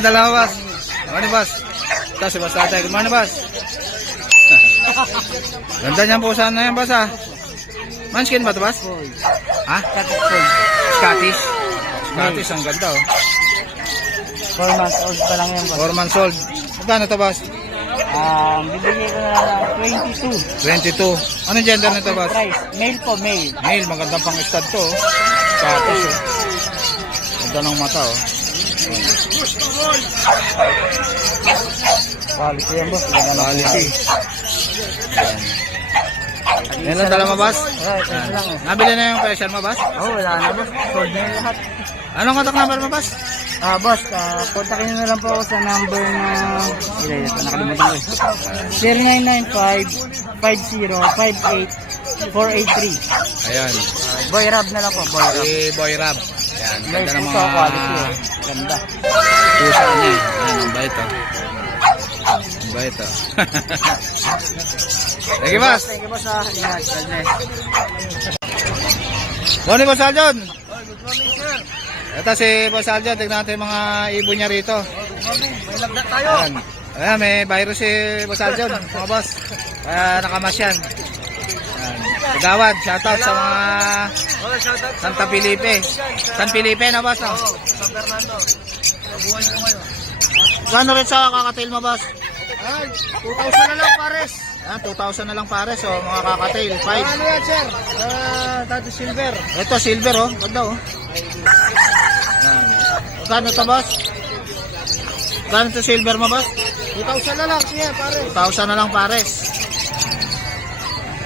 dalawa boss. Ano boss? Ito si boss tatay. Good morning boss. Ganda niyan po sana yan boss ha. Manskin ba ito boss? Ha? Scottish. Scottish ang ganda oh. 4 months old pa lang yan boss. 4 months old. Magkano ito boss? Bibigay ko na lang 22. 22. Anong gender nito boss? Price. Male po, male. Male, magandang pang stud to oh. Scottish oh. Ganda ng mata oh. Quality yan boss. Quality. Yan lang dala mo boss? Alright, ito lang. Nabili na yung pressure mo boss? Wala na boss. Sold na yung lahat. Anong contact number mo boss? Boss, kontakin nyo na lang po ako sa number na nakalimutan ko eh. 0995-50-58-483. Ayan. Boy Rab na lang po, Boy Rab. Si Boy Rab. Ayan. Ganda ng Ito, mga quality eh. Ganda. pusa niya. Ayan, ang bait oh. Ang bait oh. Thank you boss. Thank you boss ha. Ingat. God bless. Morning boss Aljon. Good morning sir. Ito si boss Aljon. Tignan natin yung mga ibon niya rito. Good morning. May lagdat tayo. Ayan. Ayan, may virus si boss Aljon. Mga boss. Kaya nakamas yan. Ayan. Kagawad. Shoutout sa mga Santa Felipe. San Felipe na boss no? San Fernando. Mabuhay ko ngayon. Gano'n rin sa kakatail mo boss? Ay, 2,000 na lang pares. Ayan, 2,000 na lang pare. So mga kakatail. 5. Ano yan sir? Tati Silver. Ito silver oh. Ganda oh. Ayan. Magkano to boss? Magkano to silver mo boss? 2,000 na lang siya pares. 2,000 na lang pares.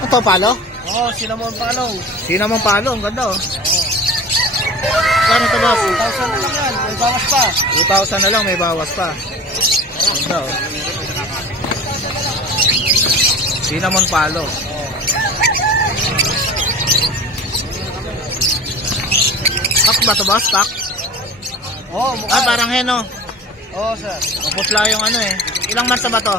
Ito palo? Oo, cinnamon palo. Cinnamon palo. Ang ganda oh. Magkano to boss? 2,000 na lang yan. May bawas pa. 2,000 na lang. May bawas pa. Ganda oh. Cinnamon palo. Kak ba to boss? Kak? Oo, mukha. Parang heno. Oo sir. Maputla yung ano eh. Ilang months na ba to?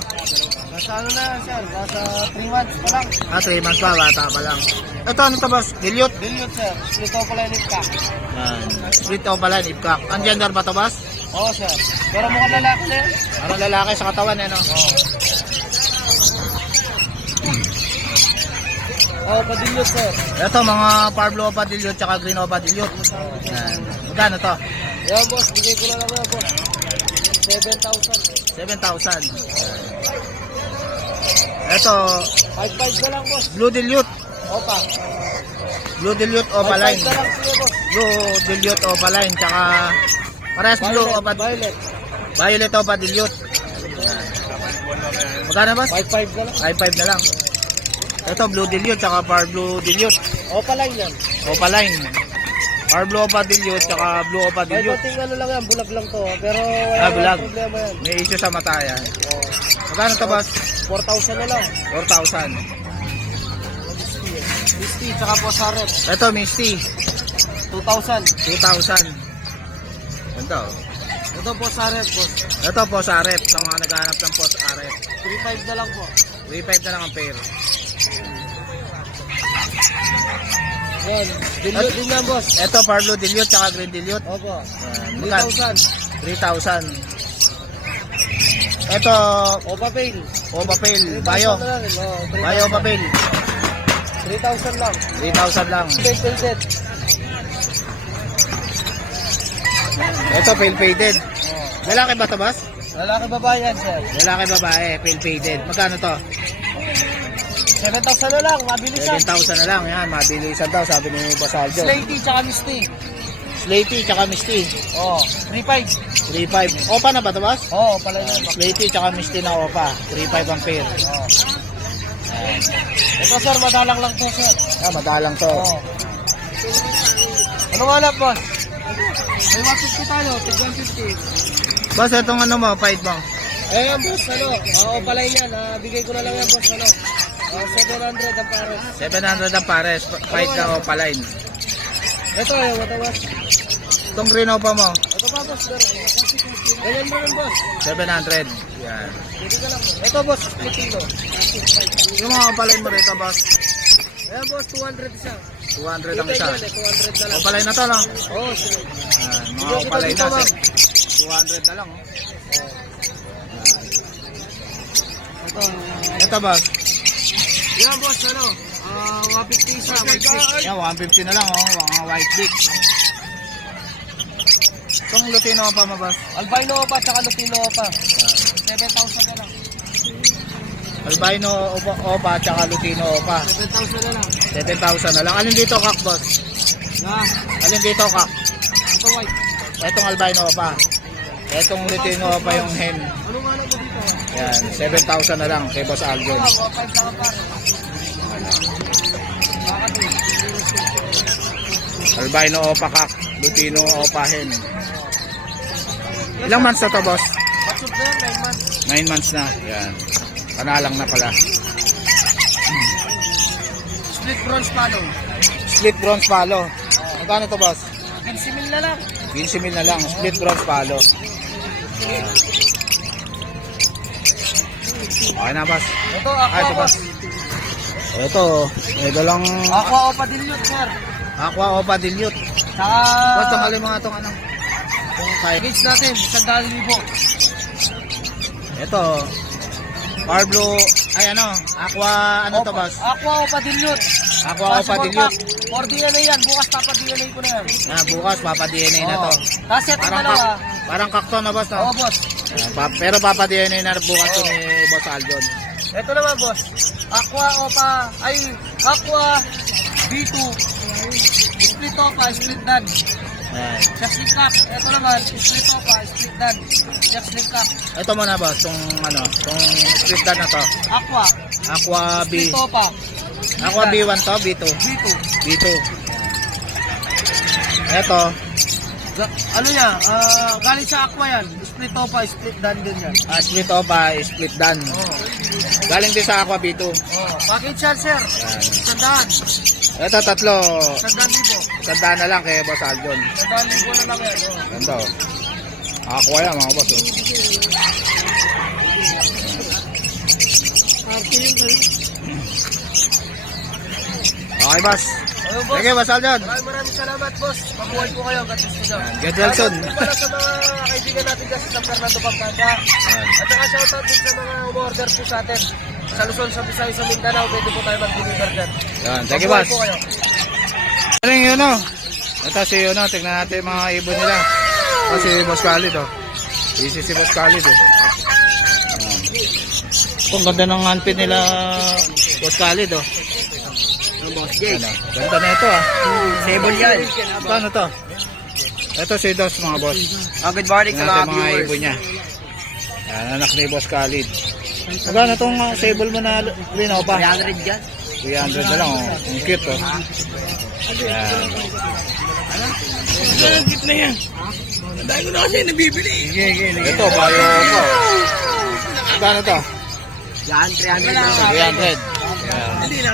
Nasa ano na yan sir? Nasa 3 months pa lang. 3 months pa. Bata pa lang. Ito ano to boss? Dilute? Billion sir. Ito pala yung ka. Yan. Split o pala, ipkak. Ang gender ba to boss? Oo sir. Pero mukhang lalaki sir. Parang lalaki sa katawan eh no? Oo. Oo, padilyon sir. Ito mga Pablo Opa Dilute tsaka Green Opa Dilute. Yan. Magkano to? Yan boss, bigay ko na lang yan boss. 7,000. 7,000. Ito, 5,500 na lang boss. Blue Dilute. Opa. Blue Dilute Opa Line. 5,500 na lang siya boss. Blue Dilute Opa Line tsaka parehas Blue Opa Violet. Violet Opa Dilute. Yan. Magkano boss? 5,500 na lang. 5,500 na lang. Ito Blue Dilute tsaka Par Blue Dilute. Opa lang yan. Opa Line. Par Blue Opa Dilute tsaka Blue Opa May Dilute. konting ano lang yan, bulag lang to. Pero wala Bulag. problema yan. May issue sa mata yan. Oo. Magkano to boss? 4,000 na lang. 4,000. Misty, tsaka po sa rep. Ito Misty. 2,000. 2,000. Ganda oh. Ito po sa rep boss. Ito po sa rep. Sa mga naghahanap ng post RF. 3,500 na lang po. 3,500 na lang ang pair. Yan. Dilute din yan boss. Ito Par Blue Dilute tsaka Green Dilute. Opo. Magkano? 3,000. 3,000. Ito Opa Pale. Opa Pale. 3,000 Bayo. na lang. Oo, 3,000. Bayo Opa Pale. 3,000 lang. 3,000 lang. Pale set. Ito pale faded. Lalaki ba to boss? Lalaki babae yan sir. Lalaki babae. Pale faded. Magkano to? 7,000 na lang. Mabilisan. 7,000 na lang. Yan. Mabilisan daw sabi ni Boss Aljo. Slaty tsaka Misty. Slaty tsaka Misty. Oo. 3,500. 3,500. Opa na ba to boss? Oo, pala yan. Slaty tsaka Misty na Opa. 3,500 ang pair. Oo. Ito sir, madalang lang to sir. Madalang to. Oo. Ano nga lang boss? May 150 tayo, 150. Boss, itong ano mo, fight mo? Eh yan boss, ano? Oo, pala yan. Bigay ko na lang yan boss, ano? 700 ang pares. 700 ang pares. Fight na Opa line. Ito, yung ito boss. Itong green Opa mo? Ito pa boss, ganyan mo rin boss. 700. Yan. Bigay ka lang. Ito boss, Pilipino. Yung mga Opa line mo rito, boss? Ayan boss, 200 isa. 200 ang isa. 200 na lang. Opa line na to, no? Oo, sir. Yan, mga Opa line na. 200 na lang. Oh. Ito. Ito boss. Yan boss, ano? 150 isa. Yan, 150 na lang oh. Mga white beak. Itong Lutino pa mo boss. Albino pa, tsaka Lutino pa. 7,000 na lang. Albino opa tsaka Lutino opa. 7,000 na lang. 7,000 na lang. Alin dito kak boss? Alin dito kak? Ito white. Itong albino opa. Itong Lutino opa yung hen. Ano nga lang dito? Yan, 7,000 na lang kay Boss Aljon. 5 lang pa. Albino opa kak, Lutino opa hen. Ilang months na to boss? Batsog na yan, 9 months. 9 months na. Yan. Panalang na pala. Split bronze palo. Split bronze palo. Magkano to boss? 15,000 na lang. 15,000 na lang. Split bronze palo. Yan. Okay na boss. Ito, Ah, ito aqua boss. Ito. Ito lang. Aqua o padilyot, sir. Aqua opa dilute. Saka, Boss, tanggalin mga itong ano. Itong kaya. gauge natin, 100,000. Ito. Power blue. Ay ano. Aqua ano to boss? Aqua o padilyot. Aqua opa dilute. 4 DNA yan, bukas papa-DNA ko na yan. Bukas papa-DNA na to. Tapos ito Parang, dalawa. parang kakto na boss, no? Oo, boss. Pero papa-DNA na bukas to ni Boss Aljon. Ito naman, boss. Aqua Aqua B2. Split opa, split dan. Ayan. Just link up. Ito naman, split opa, split dan. Just link up. Ito muna boss, tong ano, tong split dan na to. Aqua. Aqua B. Split opa. Aqua B1 to, B2. B2. B2. Ito, Ano niya? Galing sa Aqua yan. Split opa, split dan din yan. split opa, split dan. Galing din sa Aqua B2. Package yan, sir. Sandaan. Ito tatlo, 100,000. tandaan na lang kay Boss Aljon. 100,000 na lang yan. Ganda oh. Aqua yan mga boss oh. Okay boss. Ayun, boss. Sige Boss Aljon. Maraming salamat, boss. Mabuhay po kayo. God bless po daw. Get well soon. Para sa mga kaibigan natin dyan sa San Fernando, Pampanga. At saka shoutout din sa mga umorder po sa atin. Sa Luzon, sa Visayas, sa Mindanao, pwede po tayo mag-deliver dyan. Yan, sige Mabuhay boss. po kayo. Ano yun o? Ito si yun o, tignan natin yung mga ibon nila. Ito si Boss Khalid o. Easy si Boss Khalid eh. Ang ganda ng handpin nila Boss Khalid o. Boss Jay. Ano, ganda na ito ah. Sable yan. Paano to? Ito si Dos mga boss. Good morning Tignan natin yung mga ibon niya. Yan, anak ni Boss Khalid. Magkano itong sable mo na Linoba? 300 dyan. 300 na lang oh. Ang cute oh. Yan. Ang cute na yan. Ang dahil ko na kasi nabibili. Ito, bayo ko. Magkano to? Yan, 300 na. 300. Hindi na.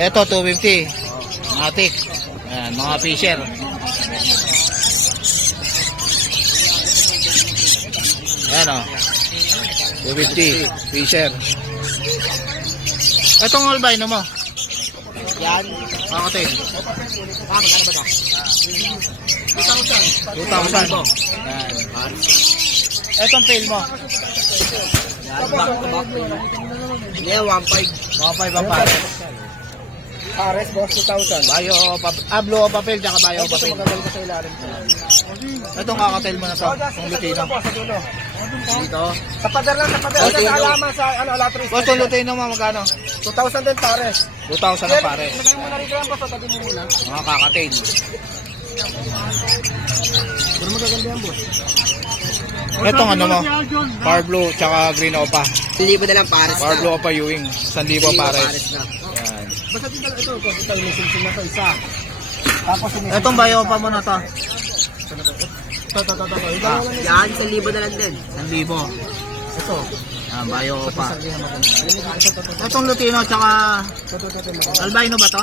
Ito, 250. Matic. Ayan, mga fisher. Ayan o. 250. Fisher. Itong albino mo. Yan. Kakatin. Magkano ba ito? 2,000. Ayan. Itong tail mo. Hindi, 1.5. Mga 5 ang pare. Pares, boss, 2,000. Bayo, blue o papel, tsaka bayo o papel. Magagal ko sa ilalim. Itong kakatil mo na to. Itong lutino. Sa dulo. Dito. Sa pader lang, sa pader. Sa alaman, sa alatris. Boss, itong lutino mo magkano? 2,000 din, pares. 2,000 ang pare. Lagay mo na rin yan, boss. Tabi mo muna. Mga kakatil. Pero magaganda yan, boss. Itong ano mo? Power blue, tsaka green opa. 1,000 na lang, pares Power blue opa Ewing. 1,000 pares. na. Yan. Basta din talaga ito. Ito, may simsim na ito, isa. Tapos yung Itong bayo opa mo na to. ito. Yan, 1,000 na lang din. 1,000. Ito. Yan, bayo opa. Itong lutino, tsaka albino ba to?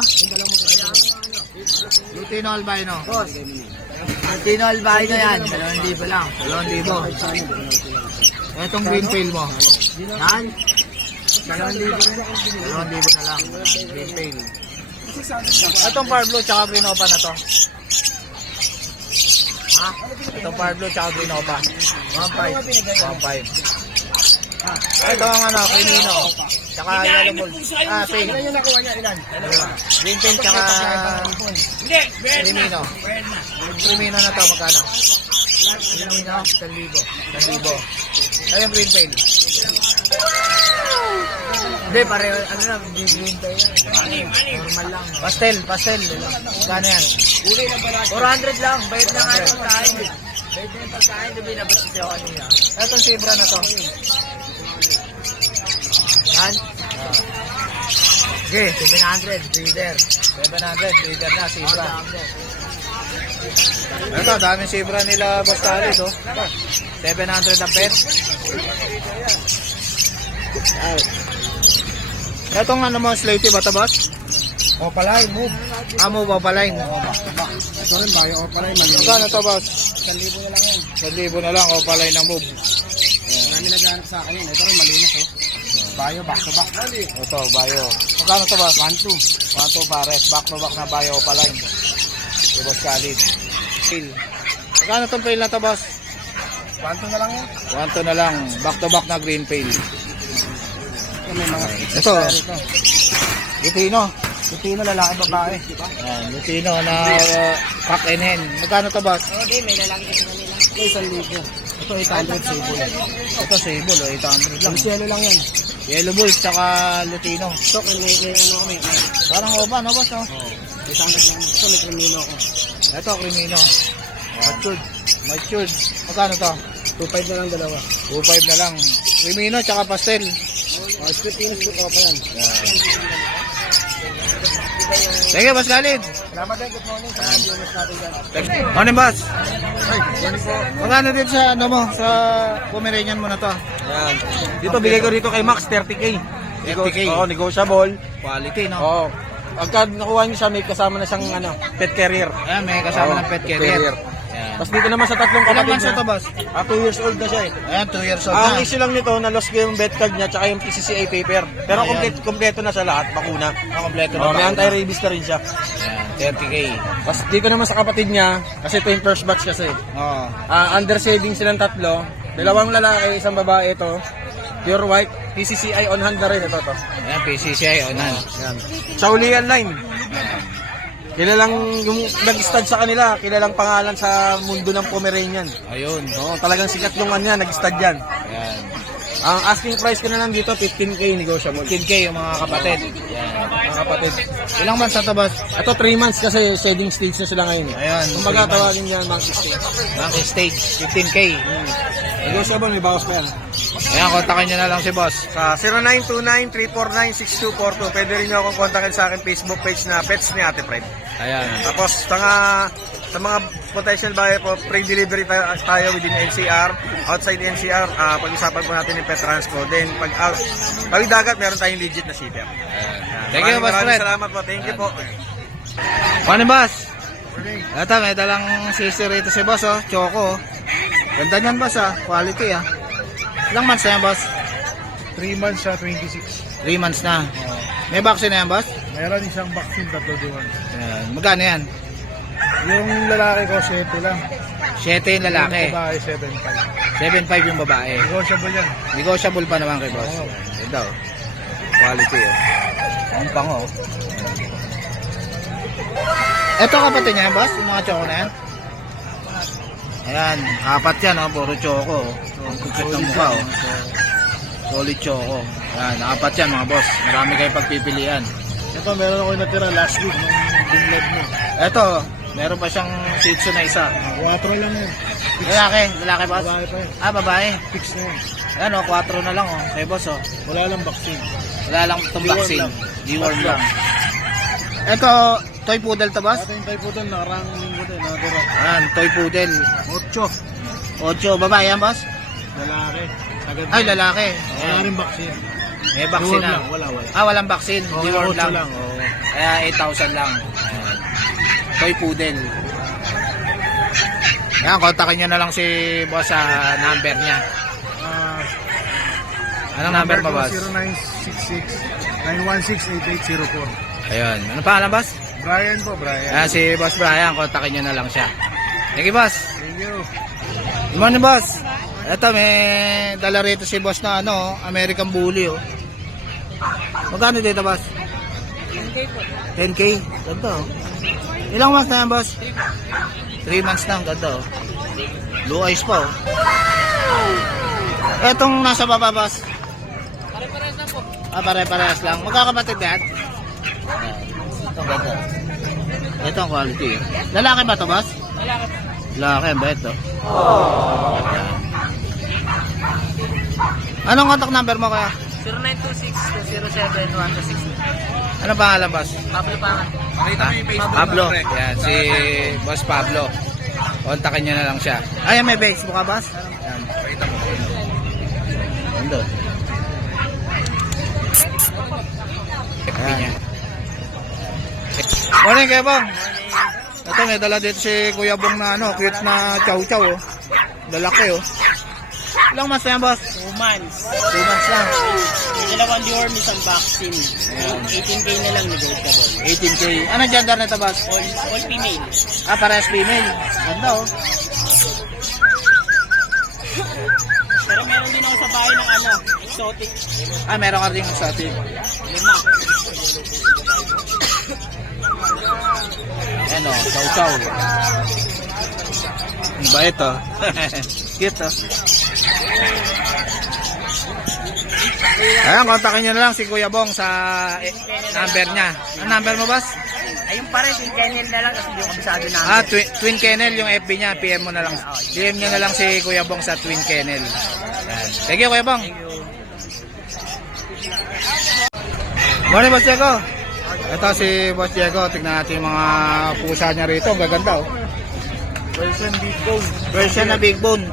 Lutino albino. Boss. Latino albino yan. 2,000 lang. 2,000. Itong green pail mo. Yan. 2,000 2,000 na lang. Green pail. Itong power blue, tsaka green opa na to. Itong Power Blue tsaka Green Nova. 1.5. Ito ang ano, Crimino. Tsaka Yellow Bull. Pink. Ilan yung nakuha niya? Ilan? Green Pin tsaka Crimino. Crimino na to, magkano? Crimino, 10,000. Ayun, Green Pin. Hindi, pareho, ano lang, green tayo yan. Normal lang. Pastel. Magkano yan? 400 lang, bayad na nga yung pagkain. Bayad na yung pagkain, diba nabas siya ako kanina. Itong Zebra na to. Yan. Okay, 700, breeder. 700, breeder na, Zebra. Ito, daming Zebra nila, Boss Khalid, oh. 700 ang pet. Itong ano mo, Slaty ba ito, boss? Opalay, move. Amo ba palain? Ito rin, bayo opalay, maliit. Magkano to, boss? 1,000 na lang yan. 1,000 na lang, o palain ng move. Marami naghahanap sa akin yun. Ito rin, malinis oh. Bayo, back to back. Ito, bayo. Magkano to, boss? 1,2. 1-2 pares, back to back na bayo o palain. Si Boss Khalid. Pail. Magkano itong pail na to, boss? 1,2 na lang yan. 1-2 na lang, back to back na green pail. Ito, may mga Ito. Lutino. Lutino, lalaki, babae. Ayan, Lutino na pack and hen. Magkano to, boss? Okay, may lalaki kasi kanila. Ito, 1,000. Ito, 800 sable. Ito sable, 800 lang. Yellow lang yan. Yellow Bulls, tsaka Lutino. Ito, may ano kami. Parang opa, no, boss? Oh? 800 lang. Ito, may krimino ako. Ito, Crimino. Matured. Magkano to? 2,500 na lang dalawa. 2.5 na lang. Crimino, tsaka pastel. Split in, split off yan. Sige, Boss Khalid. Salamat din, good morning sa mga viewers natin dyan. Morning, boss. Ay, yan po. Magkano din sa, ano mo, sa Pomeranian mo na to? Ayan. Dito bigay ko dito kay Max 30k. 30K. Oo, negotiable. Quality, no? Oo. Pagka nakuha niyo siya, may kasama na siyang pet carrier. Ayan, may kasama Oo, ng pet pet carrier. carrier. Ayan. Tapos dito naman sa tatlong Ilang kapatid months na to, niya. boss? 2 years old na siya eh. Ayan, 2 years old Ang na. issue lang nito, na-lost ko yung vet card niya tsaka yung PCCA paper. Pero Ayan. kompleto na siya lahat, bakuna. Kompleto na. Oh, may ba? anti-rabies na rin siya. Ayan, 30K. Tapos dito naman sa kapatid niya, kasi ito yung first batch kasi. Oo. Under saving silang tatlo. Dalawang lalaki, isang babae ito. Pure white, PCCI on hand na rin ito to. Ayan, PCCI, onan. Yan. Saulian line. Kilalang yung nag-stud sa kanila, kilalang pangalan sa mundo ng Pomeranian. Ayun. Oo, talagang sikat yung ano yan, nag-stud yan. Ayan. Ang asking price ko na lang dito, 15k negotiable. 15K yung mga kapatid. Mga kapatid. Ilang months na to, boss? Ito 3 months kasi shedding stage na sila ngayon. Eh. Ayan, Kumbaga 3 months. tawagin yan, monkey stage. Monkey stage, 15K. Negotiable, may bawas pa yan. Ayan, kontakin nyo na lang si boss. Sa 0929-349-6242, pwede rin nyo akong kontakin sa akin Facebook page na Pets ni Ate Fred. Ayan. Tapos sa mga potential buyer po, free delivery tayo within NCR. Outside NCR, pag-usapan po natin yung pet transpo. Then pag dagat, meron tayong legit na shipper. Thank you, boss Maraming Fred. salamat po. Thank you po. Morning, boss. Ito, may dalang sister rito si boss, oh. Choco, oh. Ganda niyan, boss, ah. Quality, ah. Ilang months na yan, boss? 3 months sa 26. 3 months na. May vaccine na yan, boss? Meron isang vaccine, 3 diwan. Ayan. Magkano yan? Yung lalaki ko, 7 lang. 7 yung lalaki. Yung babae, 7.5. 7.5 yung babae. Negotiable yan. Negotiable pa naman kay boss. Oo. Ganda, oh. Quality, oh. Ang pango, oh. Ito kapatid niya, boss? Yung mga choco na yan? Ayan, 4 yan, oh. Puro choco, oh. Ang kukit ng mukha, oh. Solid choco. Ayan, 4 yan, mga boss. Marami kayong pagpipilian. Ito, meron ako yung natira last week nung binlog mo. Ito, meron pa siyang shih tzu na isa. 4 lang yan. Lalaki boss? Babae pa yan. Ah, babae. Fix na yan. Ayan, oh, 4 na lang, oh. Kay boss, oh. Wala lang vaccine. Wala lang itong Deworm vaccine. lang. Deworm lang. Ito, toy poodle to, boss? Ating tayo po doon, nakarang linggo din, natira. Ayan, toy poodle. 8. 8, babae yan, boss? Lalaki. Agad Ay, lalaki. Wala Ayan. rin vaccine. May vaccine Deworm na. lang, wala. Ah, walang vaccine. Deworm 8 lang. lang. Oo. Kaya 8,000 lang. Ayan. Toy poodle. Ayan, kontakin nyo na lang si boss sa number niya. Ah, Anong number mo, boss? 0966-916-8804. Ayun. Ano pangalan, boss? Brian po, Brian. Ayan, si Boss Brian. Kontakin nyo na lang siya. Thank you, boss. Thank you. Good morning, boss. Ito, may dala rito si boss na American Bully, oh. Magkano dito, boss? 10K po. 10K? Ganda, oh. Ilang months na yan, boss? 3 months na, ganda, oh. Blue eyes pa, oh. Etong nasa baba, boss? Pare-parehas na po. Pare-parehas lang. Magkakapatid yan? Ito, ganda. Ito ang quality, eh. Lalaki ba to, boss? Lalaki po. Lalaki, ang bait, oh. Anong contact number mo kaya? 0926-07-126. Ano pangalan, boss? Pablo Pangan. Pablo. Yan, si Boss Pablo. Kontakin nyo na lang siya. Ay, may Facebook ka, boss? Yan. Ando. Yan. Morning, Kuya Bong. Ito, may dala dito si Kuya Bong na cute na chow-chow, oh. Lalaki, oh. Ilang months na yan, boss? 2 months. 2 months lang. May dalawang deworm, isang vaccine. 18K na lang negotiable. 18K. Anong gender nito, boss? All female. Parehas female. Ganda, oh. Pero meron din ako sa bahay ng exotic. Meron ka rin sa atin. 5. Ano, chow-chow. Ang bait, oh. Cute, oh. Ayan, kontakin nyo na lang si Kuya Bong sa number niya. Ang number mo, boss? Ayun pa rin, yung channel na lang kasi hindi ko kabisado namin. Twin Kennel yung FB niya. PM mo na lang. PM nyo na lang si Kuya Bong sa Twin Kennel. Ayan. Thank you, Kuya Bong. Morning, Boss Diego. Ito si Boss Diego. Tignan natin yung mga pusa niya rito. Ang gaganda, oh. Version Big Bone. Version na big bone.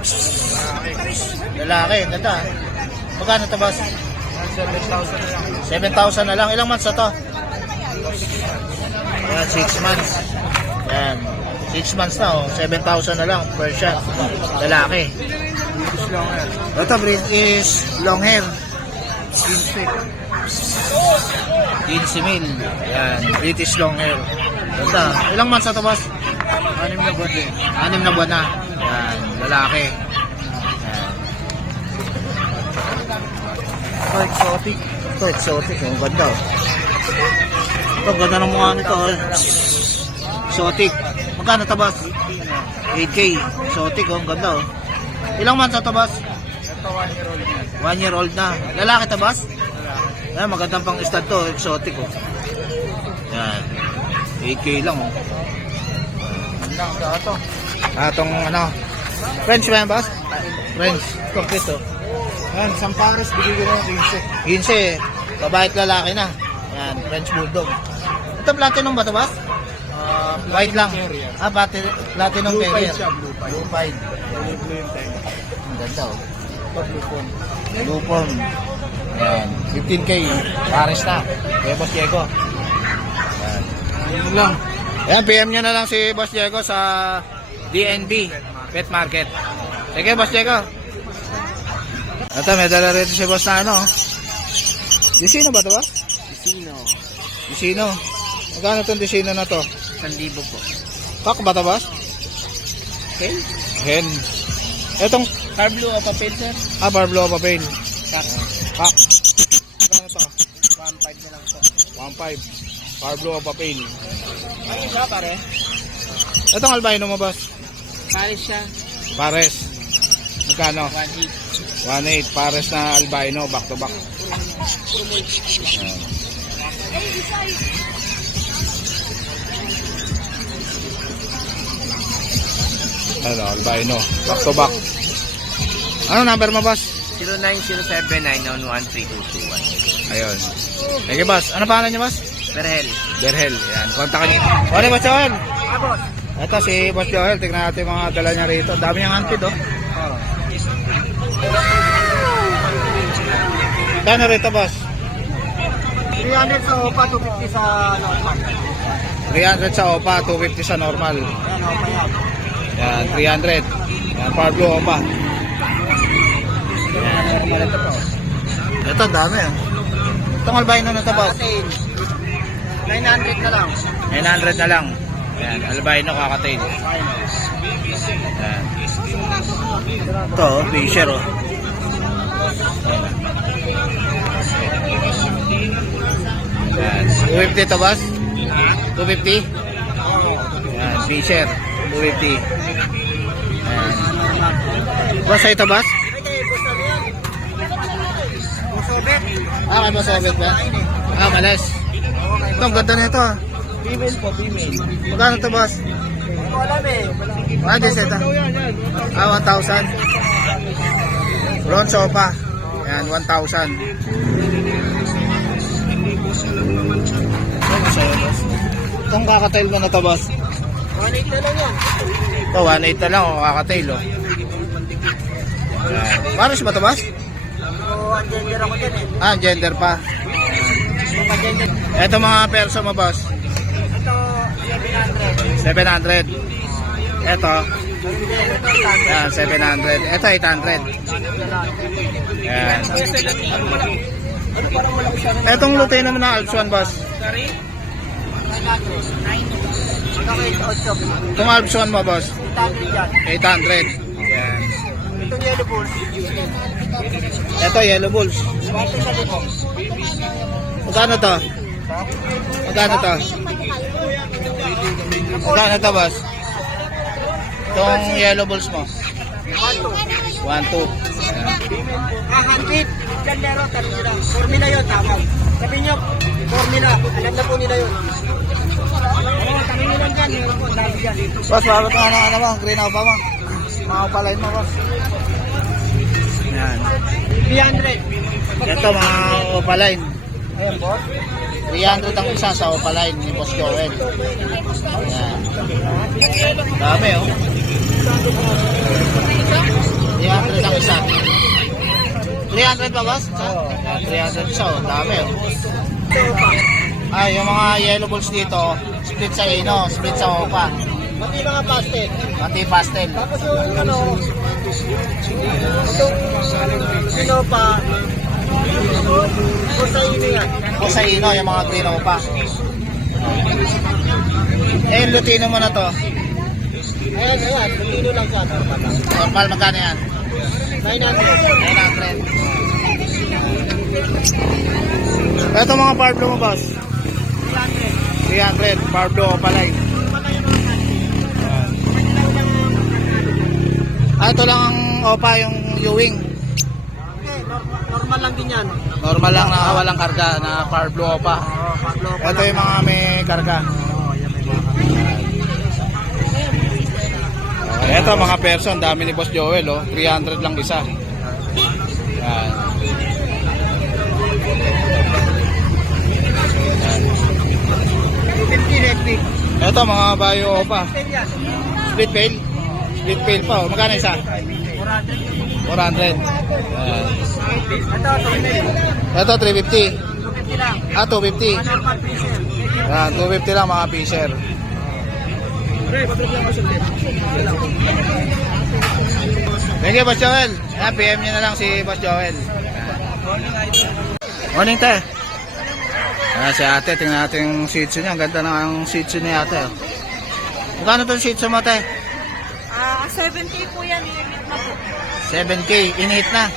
Lalaki, ganda. Magkano ito, boss? 7,000 na lang. 7,000 na lang. Ilang months na to? Ayan, 6 months. Ayan. 6 months na, oh. 7,000 na lang per shot. Lalaki. British lang yan. Ito, British long hair. 15 mil. Ayan, British long hair. Ganda. Ilang months na to, boss? 6 na buwan din. 6 na buwan na. Ayan, lalaki. Ayan. Ito, exotic. Ito, exotic. Ang ganda, oh. Ito, ang ganda ng mukha nito, oh. Exotic. Magkano ito, boss? 8K. Exotic, oh. Ang ganda, oh. Ilang months na ito, boss? Ito, 1 year old yan. 1 year old na. Lalaki ito, boss? Ayan, magandang pang stud to. Exotic, oh. Yan. 8K lang, oh. Ang gato. Itong, French ba yan, boss? French. Complete, oh. Yan, isang pares, bigay ko na ng 15. Babae at lalaki na. Yan, French Bulldog. Ito, platinum ba ito, boss? White lang. Platinum Blue carrier. pied siya, blue pied. Blue pied. Blue yung time. Ang ganda, oh. Blue phone. Blue phone. Yan, 15K. Pares na. Kaya Boss Diego. Yan. Yun lang. Ayan, PM nyo na lang si Boss Diego sa DNB Pet Market. Sige, Boss Diego. Ito, may dala rito si Boss na Disino ba ito, boss? Casino. Disino. Magkano itong Disino na to? 1,000 po. Cock ba ito, boss? Okay? Hen. Itong, Car blue o papel, sir? Barblo Papel. Car. Cock. Magkano to? 1,500 na lang po. 1.5. Barblo Papel. Ano siya, pare? Itong albino mo, boss? Paris siya. Pares. Magkano? 1,800. 1.8. Pares na albino, back to back. Ano, albino, back to back. Ano number mo, boss? 0907-991-3221. Ayun. Sige, boss. Ano pangalan niyo, boss? Berhel. Berhel. Yan, kontakin niyo. Ano, Boss Joel? Ito si Boss Joel. Tignan natin mga dala niya rito. Dami niyang hunted, oh. Kano rito, boss? 300 sa OPA, 250 sa normal. 300 sa OPA, 250 sa normal. Ayan, OPA yan. Yan, 300. Yan, Pablo OPA. Normal ito po. Ito, dami, ah. Itong albino na ito, boss. 900 na lang. 900 na lang. Yan, albino kakatail. Ayun. Yan. Ito, Fisher, oh. Yan. 250 to, boss? 250? Yan, Fisher. 250. Yan. Boss, ito, boss? Kay Boss Obet ba? Malas. Ito, ang ganda nito, ah. Female po, female. Magkano to, boss? Wala eh. This ito. 1,000. Bronze sofa. Yan, 1,000. Itong kakatail mo na to, boss? 1.8 na lang yan. Ito, 1,800 na lang, kakatail, oh. Yan. Paros ba to, boss? So, ang gender ako dyan eh. Gender pa. Gender. Ito mga perso mo, boss? Ito, 700. 700. Ito. Yan, 700. Ito, 800. Yan. Etong lutin naman na Alps 1, boss. Itong Alps 1 mo, boss. 800. Yan. Itong yellow balls. Ito, yellow bulls. Magkano to? Magkano to? Magkano to, boss? Itong yellow bulls mo? 1,200. Handit. Gandero, tanong nila. Formula yun, tama. Sabi nyo, formula. Alam na po nila yun. Tanong nila dyan. Meron po, dahil dyan. Boss, bakit ano mo? Green out pa mo? Mga palain mo, boss. Yan. 300. Ito, mga opaline. Ayan, boss. 300 ang isa sa opaline ni Boss Joel. Yan. Dami, oh. 300 ang isa. 300 ba, boss? Yan, 300 isa, oh. Dami, oh. Yung mga yellow balls dito, split sa ino, split sa opa. Pati mga pastel. Pati pastel. Tapos yung ano, itong sinopa, o sa ino yan. O sa ino, yung mga green opa. Yung lutino mo na to. Ayan, lutino lang siya. Normal, magkano yan? 900. 900. Ito mga Parblo mo, boss. 300. Parblo opaline. Ito lang ang opa, yung Ewing. Normal lang din yan. Normal lang na walang karga na Parblo opa. Ito yung mga may karga. Ito mga person, dami ni Boss Joel, oh. 300 lang isa. Yan. Ito mga bayo opa. Split pail. Split pail pa, oh. Magkano isa? 400. Yan. Ito 350. 250 lang. 250. Normal freezer. Yan, 250 lang mga fisher. Thank you, Boss Joel. Yan, PM nyo na lang si Boss Joel. Morning, te. Si ate, tingnan natin yung shih tzu niya. Ang ganda ng shih tzu ni ate, oh. Magkano itong shih tzu mo, te? 7K po yan, i-hit na po. 7K, inhit na.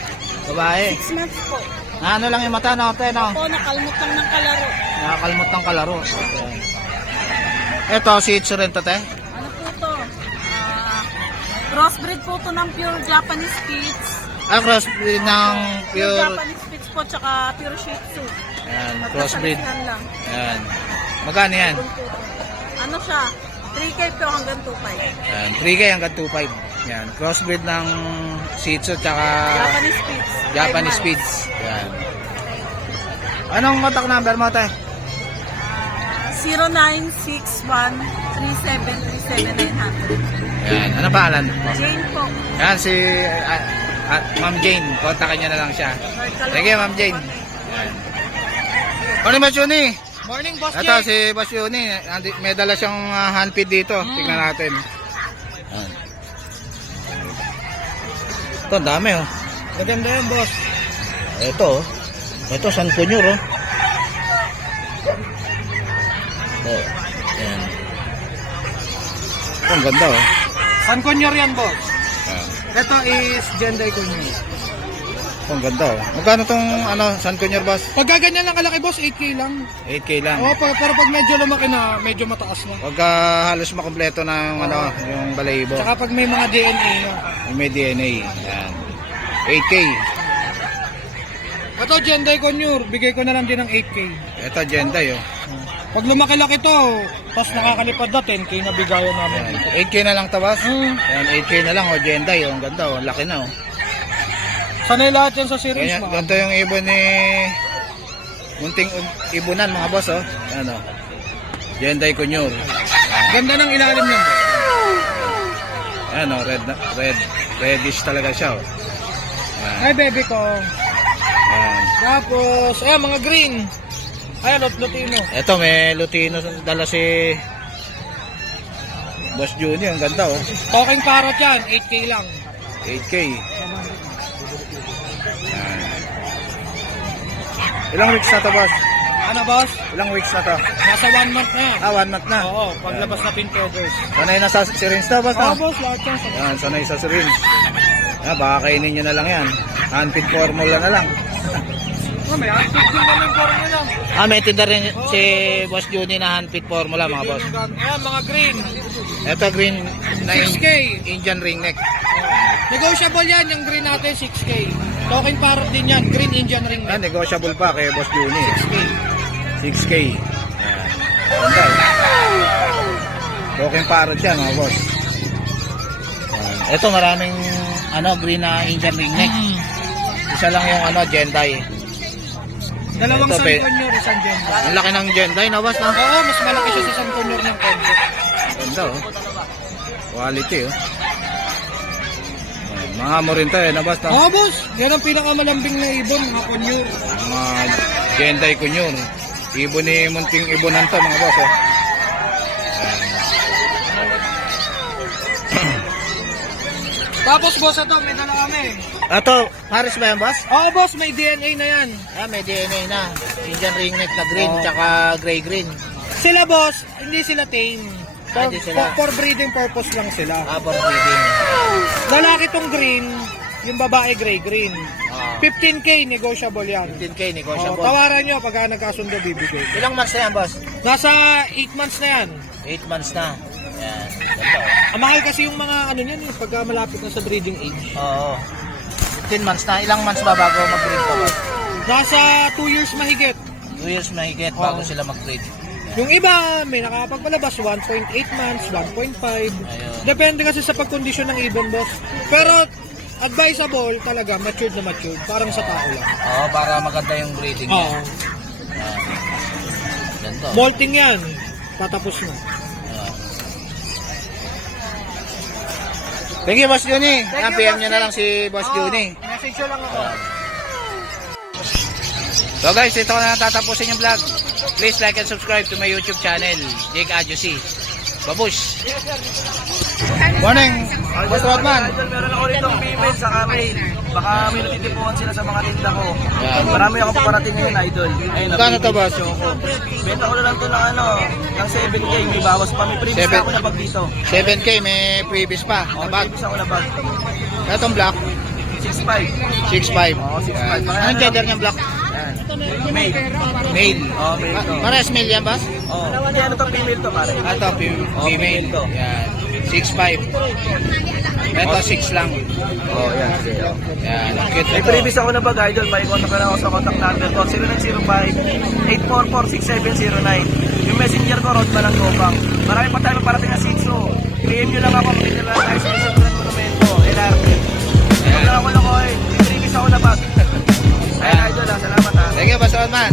Babae. 6 months po. Ano lang yung mata, no, te, no? Po, nakalmot lang ng kalaro. Nakakalmot ng kalaro. Ito, shih tzu rin to, te. Ano po to? Crossbreed po to ng pure Japanese Spitz. Crossbreed ng Pure pure... Japanese Spitz po, tsaka pure Shih Tzu. Yan, crossbreed. Magkasalihan lang. Yan. Magkano yan? Doon po to. Ano siya? 3K po hanggang 2.5. Yan, 3K hanggang 2.5. Yan, crossbreed ng Shih Tzu tsaka Japanese Spitz. Japanese 5 months. Spitz. Yan. Anong contact number mo, te? 0961-3737-900. Yan, ano pangalan? Jane po. Yan, si Ma'am Jane. Kontakin nyo na lang siya. Thank you, Ma'am Jane. Yan. Morning, Boss Yuni. Morning, boss. Ito, si Boss Yuni. May dala siyang handfeed dito. Tingnan natin. Yan. Ito, ang dami, oh. Maganda yan, boss. Ito, oh. Ito, San Cunyur, oh. Ito. Yan. Ito, ang ganda, oh. San Conyor yan, boss. Yan. Ito is Jenday Conyor. Ang ganda oh. Magkano tong ano, San Conyor boss? Pag ganyan lang kalaki, boss, 8K lang. 8K lang. Oo, pero pag medyo lumaki na, medyo mataas na. Pagka halos makompleto ng ano, yung balahibo. Tsaka pag may mga DNA na. May DNA. Yan. 8K. Ito, Jenday Conyor, bigay ko na lang din ng 8K. Ito Jenday oh. Pag lumaki-laki to, tapos nakakalipad na, 10K na bigayan namin. Yan. 8K na lang to boss. Hmm. Yan, 8K na lang oh, Jenday oh. Ang ganda oh, laki na oh. Sanay lahat yan sa series, Ganyan, mga. ganito yung ibon ni munting ibunan mga boss oh. Ano? Jenday Conyor. Ganda ng ilalim niyan, boss. Ayan oh, reddish talaga siya oh. Ay, baby ko. Ayan. Tapos, ayan, mga green. Ayan, Lutino. Ito may Lutino dala si Boss Juni, ang ganda oh. Talking parrot yan, 8K lang. 8K. Ilang weeks na to boss? Ano, boss? Ilang weeks na to? Nasa 1 month na yan. 1 month na. Oo, paglabas na pin feathers. Sanay na sa syringe to boss Oo, no? boss, lahat yan. Yan, sanay sa syringe. Baka kainin nyo na lang yan. Handfeed formula na lang. May active din namin formula lang. May tinda rin si Boss Juni na handfeed formula mga boss. Ayan, mga green. Ito green na 6K. Indian ringneck. Negotiable yan, yung green natin, 6K. Talking parrot din yan, green Indian ring. Negotiable pa kay Boss Juni. 6K. Yan. Ganda Talking parrot yan mga boss. Yan. Ito maraming green na Indian ringneck. Isa lang yung Jenday. Dalawang Ito, San Conyor, isang Jenday. Ang laki ng Jenday na boss no? Oo, mas malaki siya sa San Conyor ng konti. Ganda oh. Quality oh. Yan. Mga mo rin to na boss no? Oo, boss. Yan ang pinakamalambing na ibon, mga Conyor. Mga Jenday Conyor. Ibon ni munting ibonan to mga boss oh. Tapos, boss, ito, may dala kami. Ito, Paris ba yan boss? Oo, boss, may DNA na yan. May DNA na. Indian ringneck na green Oo. tsaka gray green. Sila, boss, hindi sila tame. Hindi sila. For breeding purpose lang sila. For breeding. Lalaki tong green, yung babae gray-green. Ah. 15K, negotiable yan. 15K Oh, negotiable. tawaran nyo pagka nagkasundo bibigay. Ilang months na yan boss? Nasa 8 months na yan. 8 months na. Yan. Ganda oh. Ang mahal kasi yung mga ano yan, pagka malapit na sa breeding age. Oo. 15 months na. Ilang months ba bago mag-breed pa boss? Nasa 2 years mahigit. 2 years mahigit Oo. bago sila mag-breed. Yung iba, may nakakapagpalabas, 1.8 months, 1.5. Depende kasi sa pagkondisyon ng ibon, boss. Pero, advisable talaga, matured na matured. Parang sa tao lang. Oo, para maganda yung breeding niya. Oo. Yan. Ganda. Molting yan. Patapos na. Thank you, Boss Juni. PM nyo na lang si Boss Juni. Message lang ako. So guys, ito na tatapusin yung vlog. Please like and subscribe to my YouTube channel, Jake Adjusi. Babush! Morning, Boss Rodman. Idol, meron ako rito female sa male. Baka may natitipuan sila sa mga tinda ko. Yan. Marami ako parating ngayon, idol. Ayun, Magkano to, boss? benta ko na lang to ng ng 7K. May bawas pa. May previous na ako na bag dito. 7K, may previous pa. Oh, Na bag. previous ako na bag. Itong black, 6.5. 6.5. Oo, 6.5. Anong gender niyang black? Male. Male. Oh, male to. Pares male yan, boss? Oh, hindi ano to, female to pare. Ito, Oh, female. female to. Yan. 6'5". Ito, 6 lang. Oh, yan. Sige, oh. Yan. Ang cute May nito. previous ako na bag, idol. May contact na lang ako sa contact number ko. 0905-844-6709. Yung messenger ko, Rodman ng Gopang. Marami pa tayo parating na sitio. PM nyo lang ako. Pagkita lang tayo sa isang monumento. LRT. Huwag lang ako lang ko eh. May previous ako na bag. Ayun, idol. Salamat ha. Thank you, Boss Rodman.